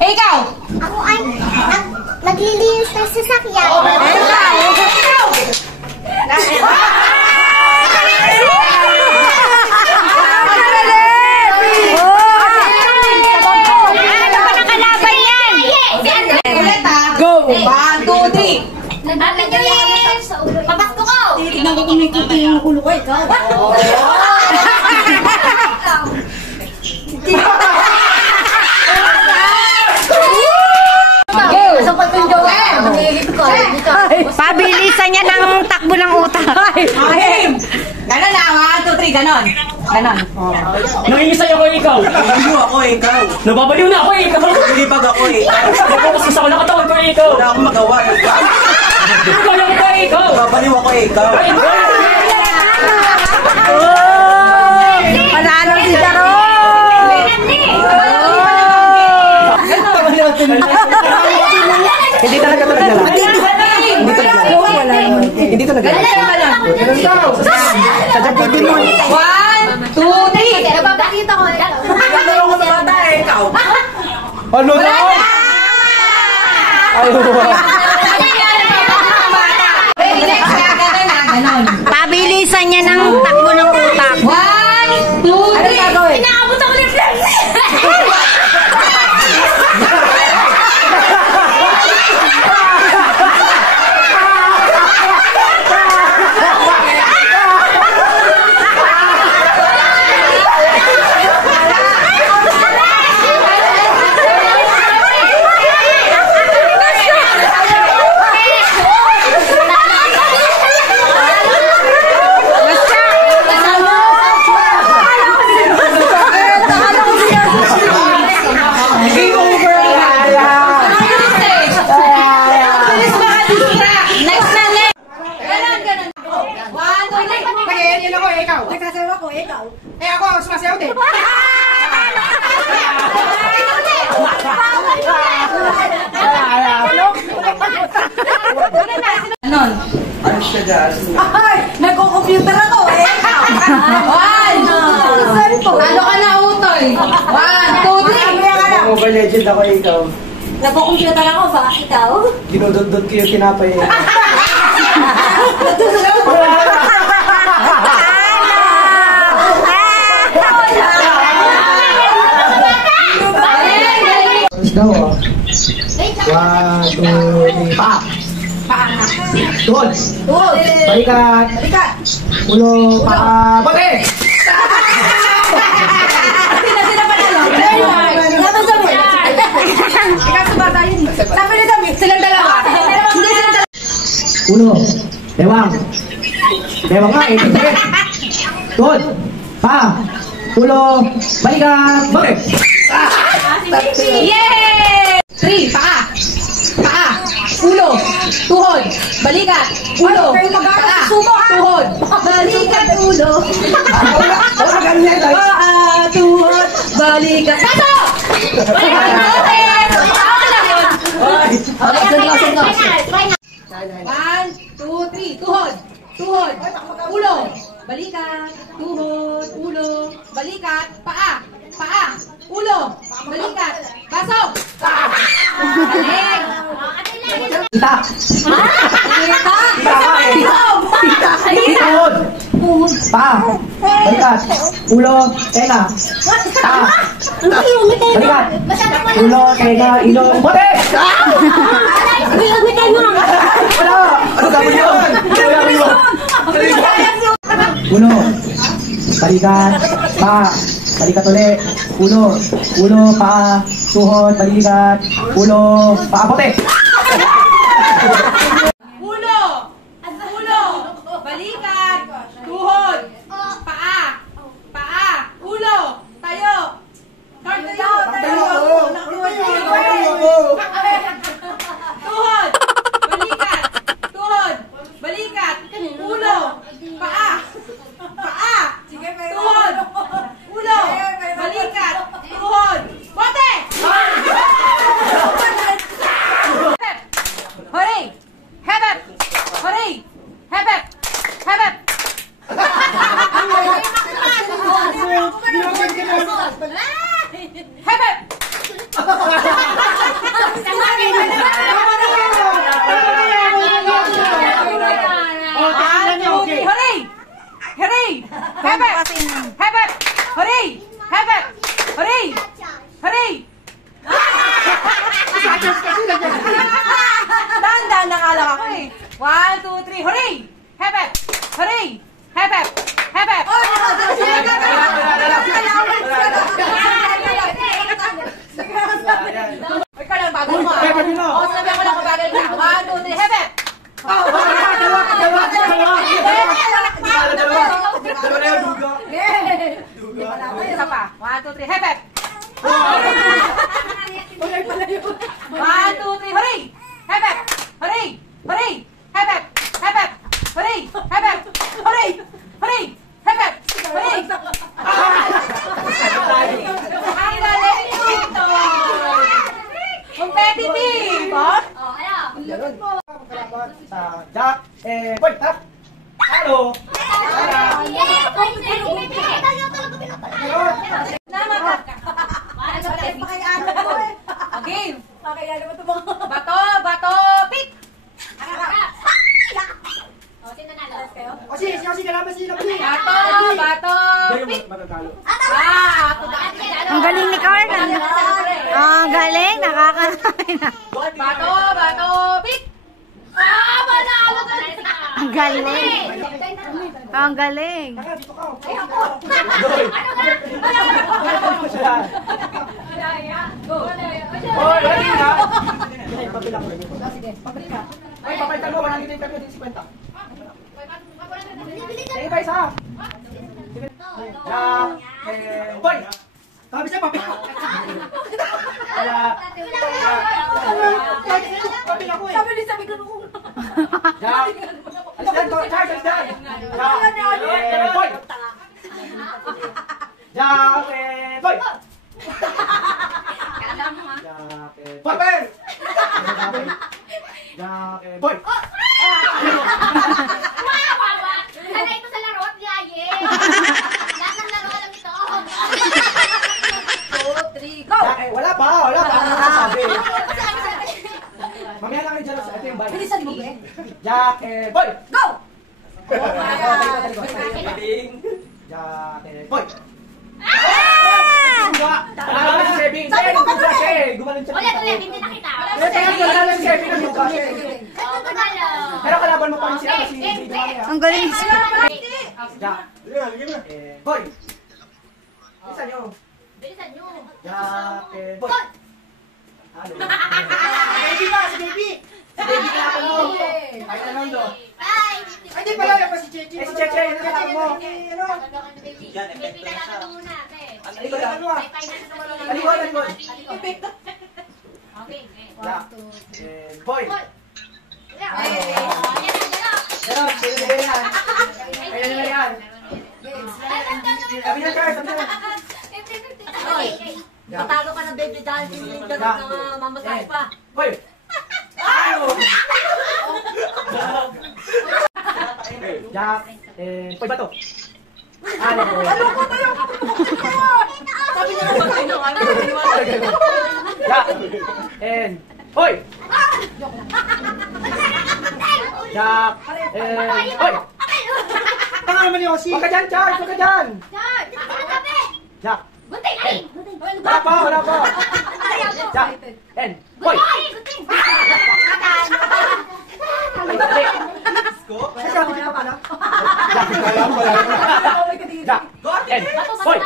Ikaw! Ako ay naglilinis ng sasakyan. Go! 1, 2, 3! Papasko ko! Tignan ko kung may kuto yung ulo ko, ikaw. Pabilisan niya ng takbo ng utak. Ganon na, 1, 2, 3, ganon. Ganon. Nangingisay ako ikaw. Nababaliw ako ikaw. Nababaliw na ako ikaw. Nilipag ako Tapos gusto ko na katawan ko ikaw. Wala akong magawa. Kaya ko ikaw. Nababaliw ako ikaw. Panalo si Jaro! Hindi talaga talaga. Hindi talaga. Sadya po din mo. 1, 2, 3! Napapakita ko. Naglalaro ko ng bata eh, ikaw. Ano na? Pabilisan niya ng takbo ng utak. 1, 2, 3! Inaabot ako ni Flex! Ganon. Ano siya gas? Ay! Nagko-computer ako eh! 1! Talo ka na, Utoy! 1, 2, 3! Mobile Legend ako ikaw. Nagko-computer ako ba? Ikaw? Dinudot-dot ko yung tinapay eh. Let's go. 1, 2, 3, pa! Tuhod! Balikat! Ulo! Paa! Bate! Sila panalo! Dapat sabi! Ikaw sa bata yun. Sabi nila, silang dalawa. Hindi silang dalawa. Ulo! Bewang! Bewang nga eh! Tuhod! Paa! Ulo! Balikat! Bate! Yay! 3, paa! Paa! Ulo! Tuhod! Balikat! Ulo! Paa! Tuhod! Balikat! Ulo! Paa! Tuhod! Balikat! Kaso! One, two, three. Tuhod! Tuhod! Ulo! Balikat! Tuhod! Ulo! Balikat! Paa! Paa! Ulo! Balikat! Pasok! Balik! Kita! Tuhod! Paa! Balikat! Ulo! Tena! Paa! Balikat! Ulo! Tena! Ilong! Bate! Wala! Ano gawin yun? Ulo! Balikat! Paa! Balikat ulit! Ulo! Ulo! Paa! Tuhod! Balikat! Ulo! Paa! Bate! Ulo! Ulo! Balikat! Tuhod! Paa! Paa! Ulo! Tayo! Tayo! Tuhod! Balikat! Tuhod! Balikat! Ulo! Paa! Paa! Tuhod! Ulo! Balikat! Tuhod! Bote! Hebe! Hebe! Hooray! Hebe! Hooray! Hooray! Dahan-dahan na nga lang ako eh. 1, 2, 3, hooray! Hebe! Hooray! Hebe! Hebe! Ikaw lang, bagal mo ah. O, sabi ako lang kung bagal ka. 1, 2, 3, hebe! Isa pa. 1, 2, 3, hebe! 1, 2, 3, hooray! Hebe! Hooray! Hooray! Hebe! Hebe! Hooray! Hebe! Hooray! Hooray! Hebe! Hooray! Ang galing dito! Competitive! Jack, boy, tap. Hello. Game! Bato! Bato! Pick! Bato! Bato! Pick! Ang galing ni Carl. Ang galing, nakakarain na. Bato! Bato! Pick! Ang galing. Ang galing. Hoy, ready na? Ay, papalitan mo, 150 Sige pa isa. Jack, boy. Sabi siya, papel. Sabi ko nung Jack. Alis dyan, Charles, alis dyan. Jack, boy. Jack, boy. Jack, papel. Jack, boy. Ano ito sa laro at yaye? Lahat ng laro alam ito. 2, 3, go! Jack, wala pa. Ano nasasabi? Mamaya lang kayo dyan. Ito yung bike. Bilisan mo, be. Jack, boy. Go! Jack, boy. Ah! Wala si Sebing. Sabi ko kasi. Gumaling siya. Ulit, hindi nakita. Wala si Sebing. Pero kalaban mo pa rin siya kasi hindi naman Ang galing. Jack, boy. Isa nyo. Bilisan nyo. Jack, boy. Ano? Baby ba? Si Baby. Si Baby ka ano? Ay, ano do? Ay, Hindi pala yung si Cheche. Si Cheche, ano ka mo? Ano? baby na lang ito muna. Alikod lang. Bye-bye na ito muna. Alikod, alikod. Okay. Jack, boy. Yan. Pero, sino na yan? Ayan na yan. Sabi na, Charles, sabi na. Jack. Talo ka ng baby dahil hindi ka na mamasay pa. Boy. Ayaw! Jack, boy ba to? Ano ko? Sabi niya naman kayo ng ano. Jack, boy! Jack, boy! Tanga naman yung Huwag ka dyan, Charles! Huwag ka dyan! Jack, wala pa! Jack, boy! Ay, dali! Jack, Jack, boy!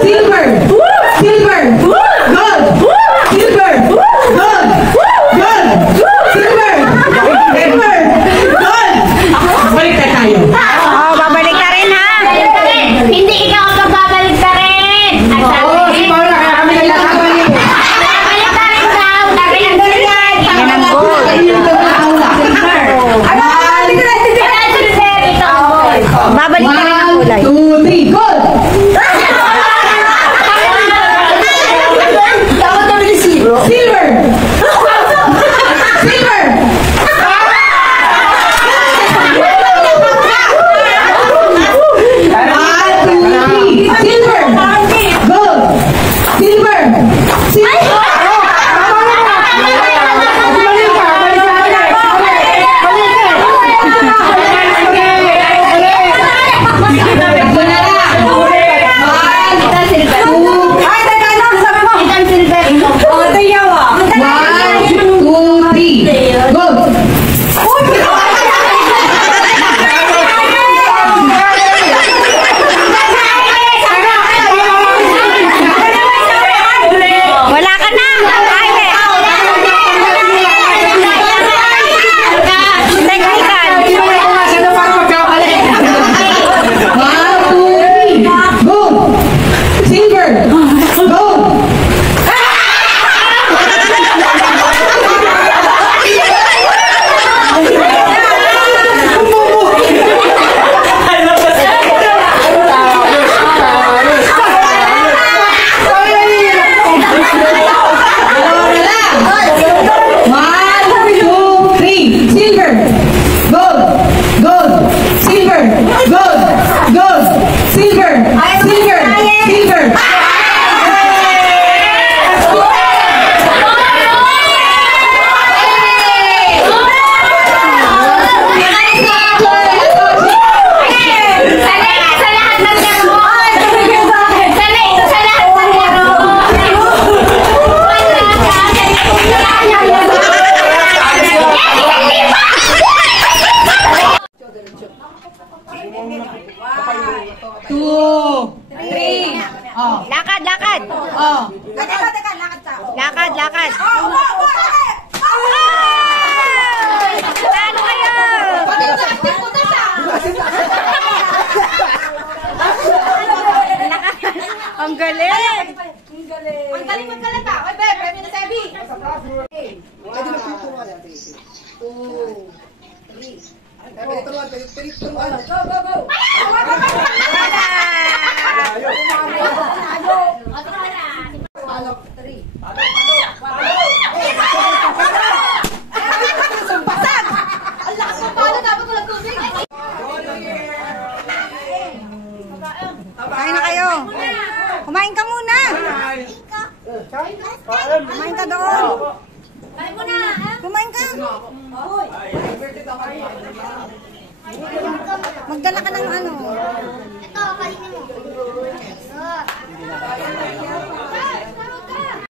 Silver! Silver! Gold! Silver! Gold! Gold! Silver! Silver! Gold! Balik tayo. Oh, babalik ka rin ha. Hindi ikaw ang magbabalik ka rin. Oo, si Paula, kaya kami nagkakabalik. Babalik ka rin daw. Silver! Gold! Gold! Silver! Silver! Silver! Lakad, lakad. Oh. Lakad, lakad tao. Lakad, lakad. Oh, Talo kayo! Ang galing! Ang galing magkalata. Oy, be, premyo na Sebi. Pwede na tutuwa natin. 2, 3. Pwede turuan, pwede turuan. Go, go, go. Palok. 3. Ang lakas ng palo, dapat walang tubig. Kain na kayo. Kumain ka muna. Kumain ka doon. Kumain ka. Magdala ka ng ano. Ito, kainin mo.